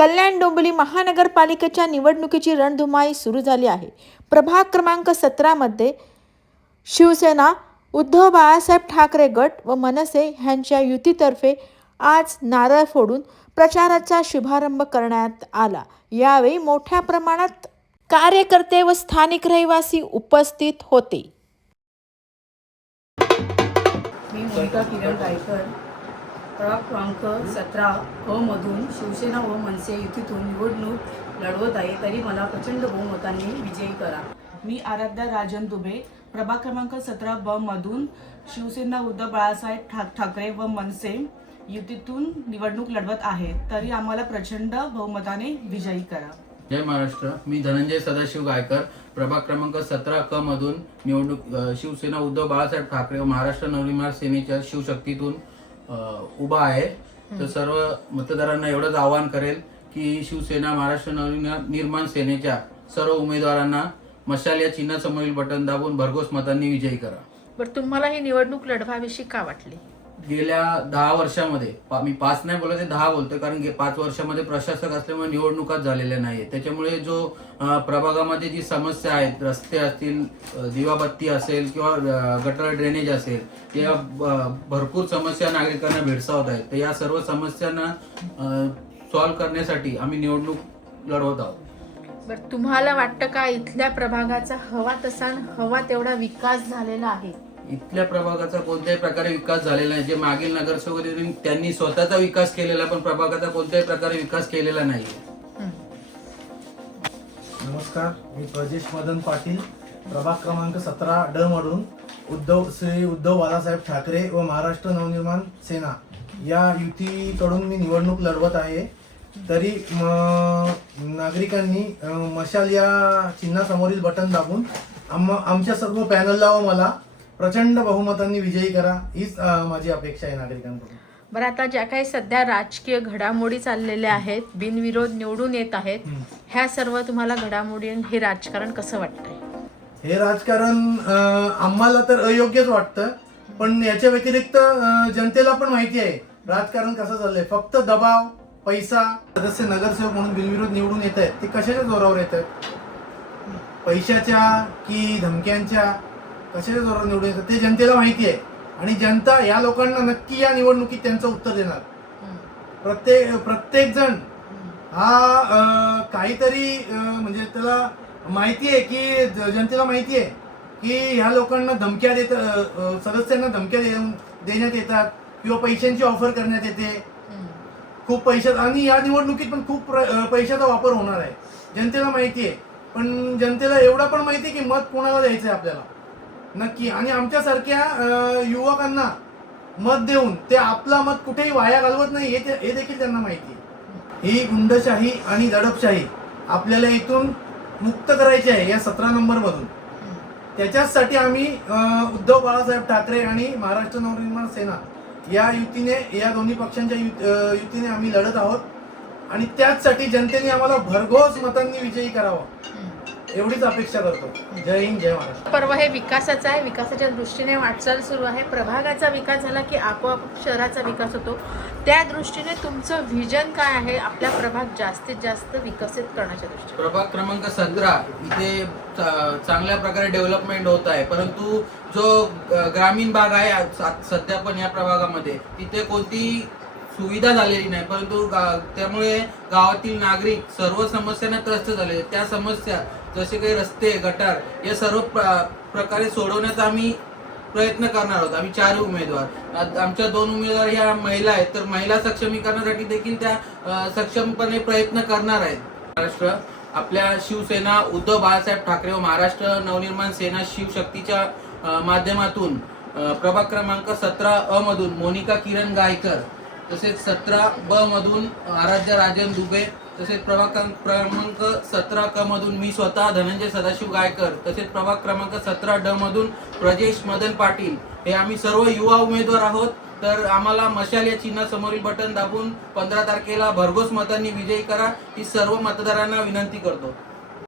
कल्याण डोंबिवली महानगरपालिकेच्या निवडणुकीची रणधुमाळी सुरू झाली आहे। प्रभाग क्रमांक 17 मध्ये शिवसेना, उद्धव बाळासाहेब ठाकरे गट व मनसे यांच्या युतीतर्फे आज नारळ फोडून प्रचाराचा शुभारंभ करण्यात आला। यावेळी मोठ्या प्रमाणात कार्यकर्ते व स्थानिक रहिवासी उपस्थित होते। मी मोनिका किरण गायकर, प्रभाग क्रमांक 17 अ मधून शिवसेना व मनसे युतीतून निवडणूक लढवत आहे, तरी मला प्रचंड बहुमताने विजयी करा। मी आराध्या राजन दुबे, प्रभाग क्रमांक 17 ब मधून शिवसेना, उद्धव बाळासाहेब ठाकरे व मनसे युतीतून निवडणूक लढवत आहे, तरी आम्हाला प्रचंड बहुमताने विजयी करा। जय महाराष्ट्र। मी धनंजय सदाशिव गायकर, प्रभाग क्रमांक 17 क मधून निवडणूक शिवसेना, उद्धव बाळासाहेब ठाकरे व महाराष्ट्र नवनिर्माण सेनेच्या शिवशक्तीतून उभा आहे। तर सर्व मतदारांना एवढंच आवाहन करेल की शिवसेना, महाराष्ट्र नवनिर्माण सेनेच्या सर्व उमेदवारांना मशाल या चिन्हासमोरील बटन दाबून भरघोस मतांनी विजयी करा। बरं, तुम्हाला ही निवडणूक लढवावीशी का वाटली? गेल्या 10 वर्षामध्ये मी 5 नाही बोलत, 10 बोलतोय, कारण 5 वर्षामध्ये प्रशासक असल्यामुळे निवडणुकाच झालेल्या नाहीये। त्याच्यामुळे जो प्रभागामध्ये जी समस्या आहेत, रस्ते असतील, दिवाबत्ती असेल किंवा गटर ड्रेनेज असेल, या भरपूर समस्या नागरिकांना भेडसावत आहेत। तर या सर्व समस्यांना सॉल्व्ह करण्यासाठी आम्ही निवडणूक लढवत आहोत। बरं, तुम्हाला वाटतं का इथल्या प्रभागाचा हवा तेवढा विकास झालेला आहे? इथल्या प्रभागाचा कोणत्याही प्रकारे विकास झालेला नाही। जे मागील नगरसेवक होते त्यांनी स्वतःचा विकास केलेला, पण प्रभागाचा कोणत्याही प्रकारे विकास केलेला नाही। नमस्कार, मी प्रजेश मदन पाटील, प्रभाग क्रमांक 17 ड मधून उद्धव बाळासाहेब ठाकरे व महाराष्ट्र नवनिर्माण सेना या युतीकडून मी निवडणूक लढवत आहे। तरी नागरिकांनी मशाल या चिन्हासमोरील बटन दाबून आमच्या सर्व पॅनलला व मला प्रचंड बहुमतांनी विजयी करा, हीच माझी अपेक्षा आहे नागरिकांकडून। बरं, आता ज्या काही सध्या राजकीय घडामोडी चाललेल्या आहेत, बिनविरोध निवडून येत आहेत, ह्या सर्व तुम्हाला घडामोडी, हे राजकारण कसं वाटतंय? हे राजकारण आम्हाला तर अयोग्यच वाटतं, पण याच्या व्यतिरिक्त जनतेला पण माहिती आहे राजकारण कसं चाललंय। फक्त दबाव, पैसा, सदस्य नगरसेवक म्हणून बिनविरोध निवडून येत आहेत, ते कशाच्या जोरावर येत आहेत? पैशाच्या की धमक्यांच्या, कशाच्या जोरावर निवडून येतात ते जनतेला माहिती आहे। आणि जनता या लोकांना नक्की या निवडणुकीत त्यांचं उत्तर देणार। प्रत्येक जण हा काहीतरी म्हणजे त्याला माहिती आहे की जनतेला माहिती आहे की ह्या लोकांना धमक्या सदस्यांना धमक्या देण्यात येतात किंवा पैशांची ऑफर करण्यात येते, खूप पैशात, आणि या निवडणुकीत पण खूप पैशाचा वापर होणार आहे, जनतेला माहिती आहे। पण जनतेला एवढा पण माहिती आहे की मत कोणाला द्यायचं आहे आपल्याला नक्की, आणि आमच्यासारख्या युवकांना मत देऊन ते आपला मत कुठेही वाया घालवत नाही हे देखील त्यांना माहिती आहे। ही गुंडशाही आणि दडपशाही आपल्याला इथून मुक्त करायची आहे या 17 नंबर मधून। त्याच्यासाठी आम्ही उद्धव बाळासाहेब ठाकरे आणि महाराष्ट्र नवनिर्माण सेना या युतीने, या दोन्ही पक्षांच्या युतीने आम्ही लढत आहोत, आणि त्याचसाठी जनतेने आम्हाला भरघोस मतांनी विजयी करावं एवढीच अपेक्षा करतो। जय हिंद, जय महाराष्ट्र। पर्व हे विकासाचं आहे, विकासाच्या दृष्टीने वाटचाल सुरू आहे। प्रभागाचा विकास झाला की आपोआप शहराचा विकास होतो। त्या दृष्टीने तुमचं व्हिजन काय आहे आपल्या प्रभाग जास्तीत जास्त विकसित करण्याच्या दृष्टीने? प्रभाग क्रमांक 17 इथे चांगल्या प्रकारे डेव्हलपमेंट होत आहे, परंतु जो ग्रामीण भाग आहे सध्या पण या प्रभागामध्ये तिथे कोणती सुविधा झालेली नाही, परंतु त्यामुळे गावातील नागरिक सर्व समस्यांना त्रस्त झाले। त्या समस्या जसे काही रस्ते, गटार, या सर्व प्रकारे सोडवण्याचा आम्ही प्रयत्न करणार आहोत। आम्ही 4 उमेदवार, आमच्या 2 उमेदवार ह्या महिला आहेत, तर महिला सक्षमीकरणासाठी देखील त्या सक्षमपणे प्रयत्न करणार आहेत। महाराष्ट्र आपल्या शिवसेना, उद्धव बाळासाहेब ठाकरे व महाराष्ट्र नवनिर्माण सेना शिवशक्तीच्या माध्यमातून प्रभाग क्रमांक 17 अ मधून मोनिका किरण गायकर, तसेच 17 ब मधून आराध्या राजन दुबे, तसेच प्रभाग क्रमांक 17 क मधून मी स्वतः धनंजय सदाशिव गायकर, तसेच प्रभाग क्रमांक 17 ड मधून प्रजेश मदन पाटील, हे आम्ही सर्व युवा उमेदवार आहोत। तर आम्हाला मशाल या चिन्हासमोरील बटन दाबून 15 तारखेला भरघोस मतांनी विजयी करा, ही सर्व मतदारांना विनंती करतो।